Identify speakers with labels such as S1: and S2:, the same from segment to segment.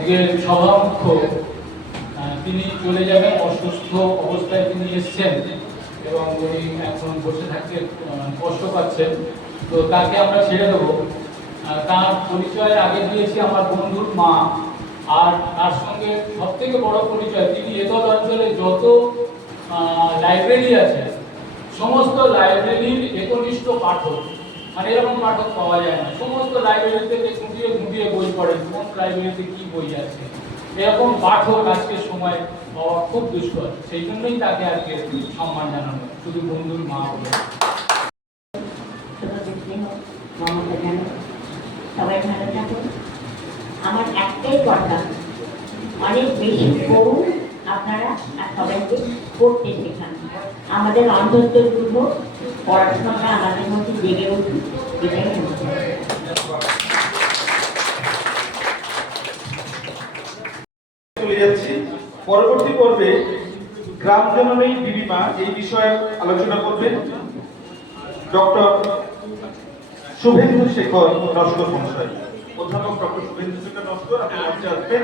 S1: আজকের সভামুখ্য তিনি চলে যাবেন, অসুস্থ অবস্থায় তিনি এসছেন এবং উনি এখন বসে থাকতে কষ্ট পাচ্ছেন। তো তাকে আমরা ছেড়ে দেবো। তার পরিচয় আগে দিয়েছি আমার বন্ধুর মা। আর তার সঙ্গে সব থেকে বড় পরিচয়, তিনি এতদ অঞ্চলে যত লাইব্রেরি আছে, সমস্ত লাইব্রেরির একনিষ্ঠ পাঠক। মানে এরকম পাঠক পাওয়া যায় না। সমস্ত লাইব্রেরিতে খুঁটিয়ে খুঁটিয়ে বই পড়ে কোন লাইব্রেরিতে কি বই আছে? এরকম পাঠক আজকের সময় পাওয়া খুব দুষ্কর। সেই জন্যই তাকে আজকে সম্মান জানানো, শুধু বন্ধুর মা বলে
S2: সবাই ভালো থাকুন আমার একটাই কথা, অনেক বেশি পড়ুন আপনারা সবাইকে পড়তে শেখান। আমাদের অন্তত দুর্গ
S3: পরবর্তী পর্বে গ্রাম জননী বিবিমা এই বিষয়ে আলোচনা করবেন। ডক্টর শুভেন্দু শেখর নস্কর মহাশয়। অধ্যাপক ডক্টর শুভেন্দু শেখর নস্কর, আপনি মঞ্চে আসবেন।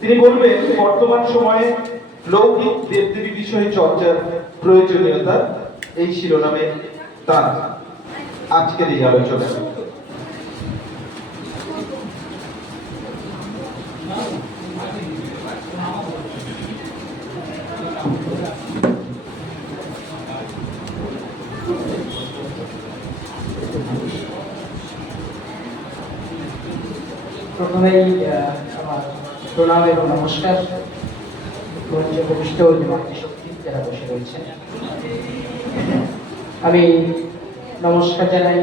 S3: তিনি বলবেন, বর্তমান সময়ে লৌকিক দেবদেবী বিষয়ে চর্চার প্রয়োজনীয়তা। এই শিরোনামে তার আজকের এই আলোচনা।
S4: প্রথমেই আমার প্রণাম এবং নমস্কার। মঞ্চে মাতৃশক্তি যারা বসে রয়েছেন আমি নমস্কার জানাই।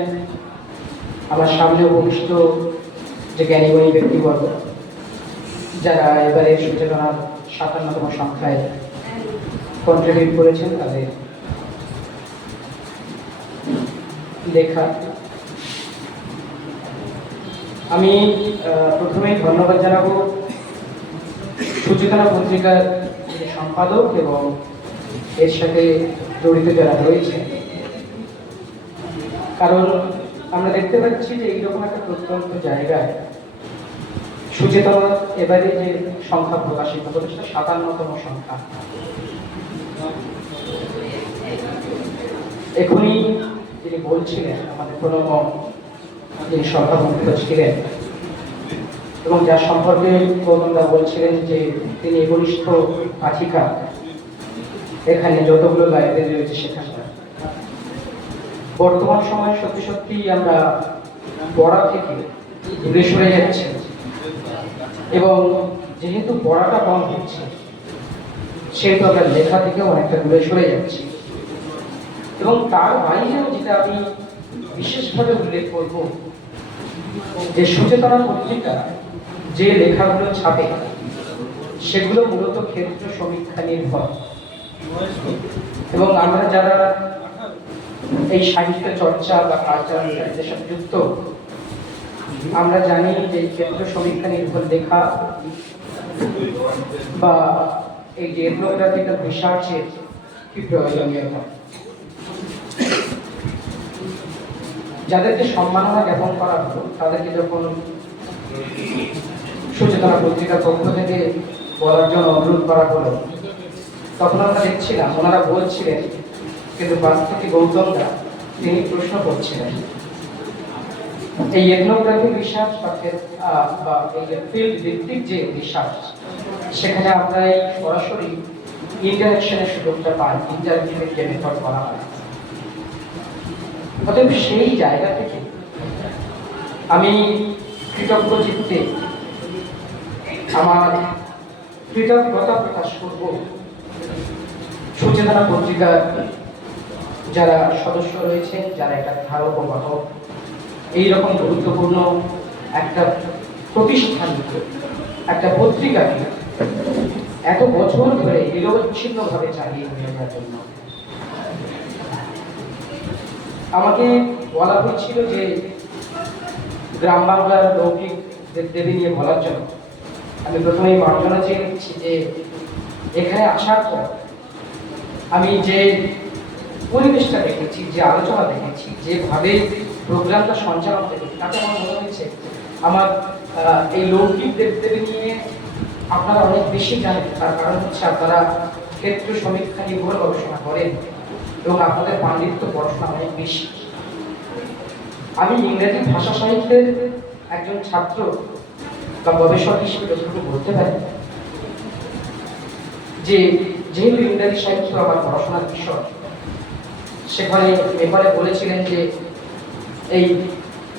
S4: আমার সামনে উপবিষ্ট যে জ্ঞানীময়ী ব্যক্তিবর্গ, যারা এবারে সূচনার সাতান্নতম সংখ্যায় কন্ট্রিবিউট করেছেন, তাদের লেখা। আমি প্রথমেই ধন্যবাদ জানাব সূচনা পত্রিকার সম্পাদক এবং এর সাথে জড়িত যারা রয়েছে। কারণ আমরা দেখতে পাচ্ছি যে এইরকম একটা প্রত্যন্ত জায়গায় সুচেতনা এবারে যে সংখ্যা প্রকাশিত হলো, সেটা সাতান্নতম সংখ্যা। এখনই তিনি বলছিলেন, আমাদের প্রণব যিনি সভাপতি ছিলেন এবং যার সম্পর্কে গৌতমদা বলছিলেন যে তিনি ঘনিষ্ঠ পাঠিকা। এখানে যতগুলো লাইব্রেরি রয়েছে সেখানকার বর্তমান সময়ে সত্যি সত্যি আমরা পড়া থেকে দূরে সরে যাচ্ছি। এবং যেহেতু পড়াটা কম হচ্ছে সেহেতু আমরা লেখা থেকেও অনেকটা দূরে সরে যাচ্ছি। এবং তার বাইরেও যেটা আমি বিশেষভাবে উল্লেখ করব, যে সচেতনা পত্রিকা যে লেখাগুলো ছাপে, সেগুলো মূলত ক্ষেত্র সমীক্ষা নির্ভর। এবং আমরা যারা এই সাহিত্য চর্চা বা স্টাডিজের সাথে যুক্ত, আমরা জানি যে ক্ষেত্র সমীক্ষা নির্ভর লেখা বা এই যে রিসার্চের কি প্রয়োজনীয়তা। যাদেরকে সম্মাননা জ্ঞাপন করা হলো, তাদেরকে যখন সচেতনা পত্রিকার পক্ষ থেকে বলার জন্য অনুরোধ করা হলো। তখন আমরা দেখছিলাম, ওনারা বলছিলেন, কিন্তু থেকে গৌতমদা তিনি প্রশ্ন করছিলেন। এই বা এই ফিল্ড ভিত্তিক যে সেখানে আমরা এই সরাসরি ইন্টারাকশনের সুযোগটা পাই ইন্টারভিউয়ের যে মেথড হয়। অতএব সেই জায়গা থেকে আমি কৃতজ্ঞ চিত্তে আমার কৃতজ্ঞতা প্রকাশ করব। সচেতনা পত্রিকার যারা সদস্য রয়েছেন, যারা একটা ধারক ও বাহক এইরকম গুরুত্বপূর্ণ একটা প্রতিষ্ঠান একটা পত্রিকাকে এত বছর ধরে নিরবচ্ছিন্নভাবে চালিয়ে নিয়ে যাওয়ার জন্য। আমাকে বলা হয়েছিল যে গ্রাম বাংলার লৌকিক দেবদেবী নিয়ে বলার জন্য। আমি প্রথমেই মার্জনা চেয়ে নিচ্ছি যে এখানে আসার পর আমি যে পরিবেশটা দেখেছি, যে আলোচনা দেখেছি যেভাবে প্রোগ্রামটা সঞ্চালন দেখেছি তাতে আমার মনে হয়েছে আমার এই লৌকিক দেবদেবী নিয়ে আপনারা অনেক বেশি জানেন, তার কারণ হচ্ছে আপনারা ক্ষেত্র সমীক্ষা নির্ভর গবেষণা করেন এবং আপনাদের পাণ্ডিত্য পড়াশোনা অনেক বেশি। আমি ইংরেজি ভাষা সাহিত্যের একজন ছাত্র বা গবেষক হিসেবে যতটুকু বলতে পারি যে, যেহেতু ইংরেজি সাহিত্য আমার পড়াশোনার বিষয়, সেখানে পেপারে বলেছিলেন যে, এই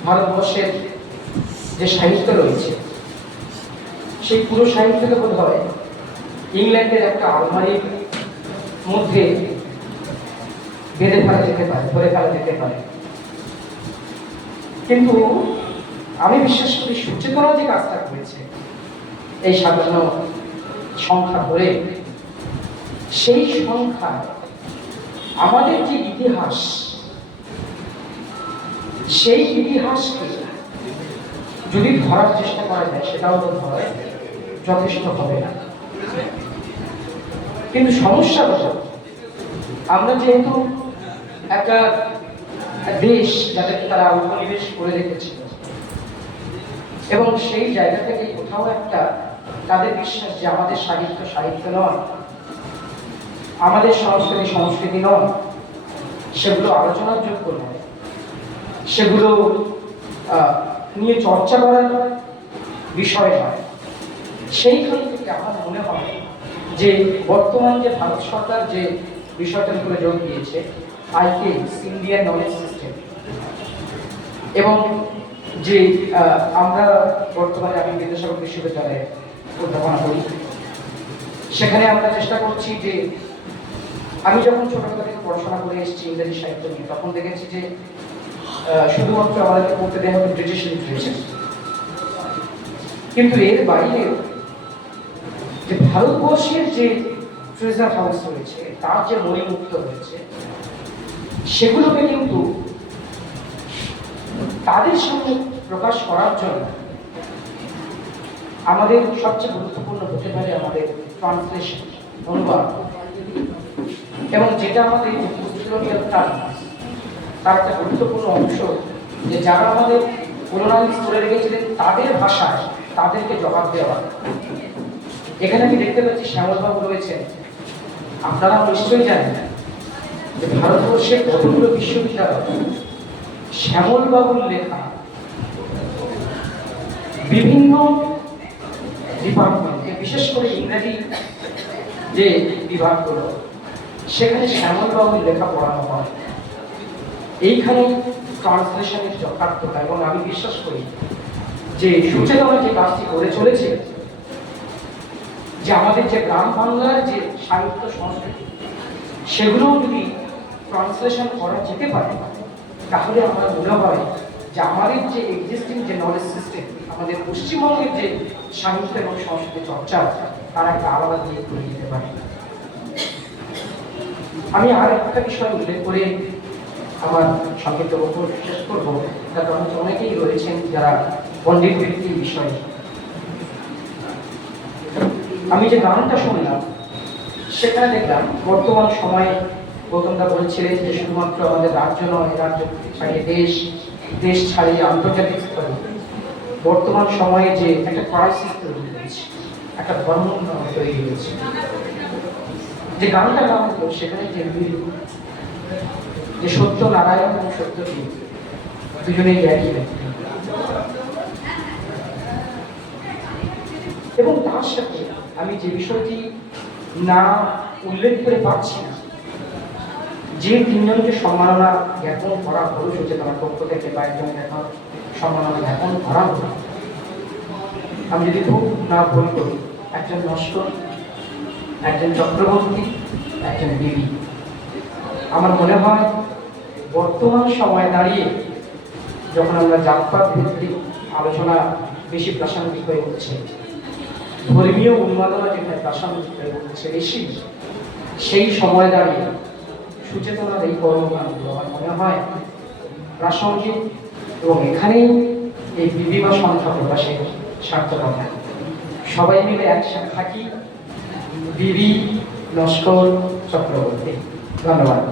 S4: ভারতবর্ষের যে সাহিত্য রয়েছে, সেই পুরো সাহিত্যকে বোধ হয় ইংল্যান্ডের একটা আলমারির মধ্যে বেঁধে ফেলা যেতে পারে, ধরে ফেলা যেতে পারে। কিন্তু আমি বিশ্বাস করি সচেতনা যে কাজটা এই সাজানো সংখ্যা ধরে, সেই সংখ্যা আমাদের যে ইতিহাস, সেই ইতিহাসকে যদি ধরার চেষ্টা করা যায়, সেটাও তো হয় যথেষ্ট হবে না। কিন্তু সমস্যা হলো, আমরা যেহেতু একটা দেশ যাদেরকে তারা উপনিবেশ করে রেখেছিল, এবং সেই জায়গা থেকে কোথাও একটা তাদের বিশ্বাস যে আমাদের সাহিত্য সাহিত্য নয়, আমাদের সংস্কৃতি সংস্কৃতি নয়। সেগুলো আলোচনার যোগ্য নয়। সেগুলো নিয়ে চর্চা করার বিষয় নয়। সেইখান থেকে আমার মনে হয় যে বর্তমান যে ভারত সরকার যে বিষয়টার উপরে জোর দিয়েছে আইকেএস ইন্ডিয়ান নলেজ সিস্টেম এবং যে আমরা বর্তমানে আমি বিদ্যাসাগর বিশ্ববিদ্যালয়ে অধ্যাপনা করি। সেখানে আমরা চেষ্টা করছি যে, আমি যখন ছোটবেলা থেকে পড়াশোনা করে এসেছি, ইংরেজি সাহিত্য নিয়ে, তখন দেখেছি যে শুধুমাত্র আমাদেরকে পড়তে দেওয়া হবে ব্রিটিশ লিটারেচার কিন্তু এর বাইরে যে ভারতবর্ষের যে ট্রেজার হাউস রয়েছে, তার যে মণিমুক্ত রয়েছে, সেগুলোকে কিন্তু তাদের সামনে প্রকাশ করার জন্য আমাদের সবচেয়ে গুরুত্বপূর্ণ হতে পারে আমাদের ট্রান্সলেশন অনুবাদ এবং যেটা আমাদের টার্মস তার একটা গুরুত্বপূর্ণ অংশ, যে যারা আমাদের কলোনালিস্ট করে রেখেছিলেন তাদের ভাষায় তাদেরকে জবাব দেওয়া। এখানে আমি দেখতে পাচ্ছি শ্যামলবাবু রয়েছেন। আপনারা নিশ্চয়ই জানেন যে ভারতবর্ষের কতগুলো বিশ্ববিদ্যালয় শ্যামলবাবুর লেখা বিভিন্ন বিশেষ করে ইংরেজি যে বিভাগগুলো, সেখানে শ্যামলবাবুর লেখা পড়ানো হয়। এইখানে ট্রান্সলেশনের যথার্থতা এবং আমি বিশ্বাস করি যে সূচনা যে কাজটি করে চলেছে, যে আমাদের যে গ্রাম বাংলার যে সাহিত্য সংস্কৃতি সেগুলো যদি ট্রান্সলেশন করা যেতে পারে, তাহলে আমার মনে হয় যে আমাদের যে এক্সিস্টিং যে নলেজ সিস্টেম আমাদের পশ্চিমবঙ্গের যে সাহিত্য এবং সংস্কৃতি চর্চা তার একটা আলাদা দিক করে দিতে পারে। আমি আর একটা বিষয় উল্লেখ করে আমার সংক্ষিপ্ত বক্তব্য শেষ করব, তার কারণ অনেকেই রয়েছেন যারা পণ্ডিত ব্যক্তি বিষয়ে। আমি যে গানটা শুনলাম, সেখানে দেখলাম বর্তমান সময়ে গৌতমদা বলছিলেন যে শুধুমাত্র আমাদের রাজ্য নয়, রাজ্য ছাড়িয়ে দেশ দেশ ছাড়িয়ে আন্তর্জাতিক স্তরে বর্তমান সময়ে যে একটা ক্রাইসিস তৈরি হয়েছে, একটা ধর্ম তৈরি হয়েছে, যে গানটা গান হতো সেখানে যে যে সত্য নারায়ণ এবং সত্য দুজনেই একই এবং তার সাথে আমি যে বিষয়টি না উল্লেখ করে পাচ্ছি না যে তিনজনকে সম্মাননা জ্ঞাপন করা হলো সচেতনার পক্ষ থেকে বা একজন সম্মাননা জ্ঞাপন করা হলো আমি যদি খুব না ভুল করি, একজন নস্কর একজন চক্রবর্তী, একজন দেবী আমার মনে হয়, বর্তমান সময়ে দাঁড়িয়ে যখন আমরা জাতপাত ভিত্তিক আলোচনা বেশি প্রাসঙ্গিক হয়ে উঠছে, ধর্মীয় উন্মাদনা যেখানে প্রাসঙ্গিক হয়ে উঠছে বেশি, সেই সময় দাঁড়িয়ে সুচেতনার এই কর্মকাণ্ডগুলো আমার মনে হয় প্রাসঙ্গিক এবং এখানেই এই বিবিমা সংখ্যা প্রকাশের সার্থকতা। সবাই মিলে একসাথে থাকি। বিবি, লস্কর চক্রবর্তী। ধন্যবাদ।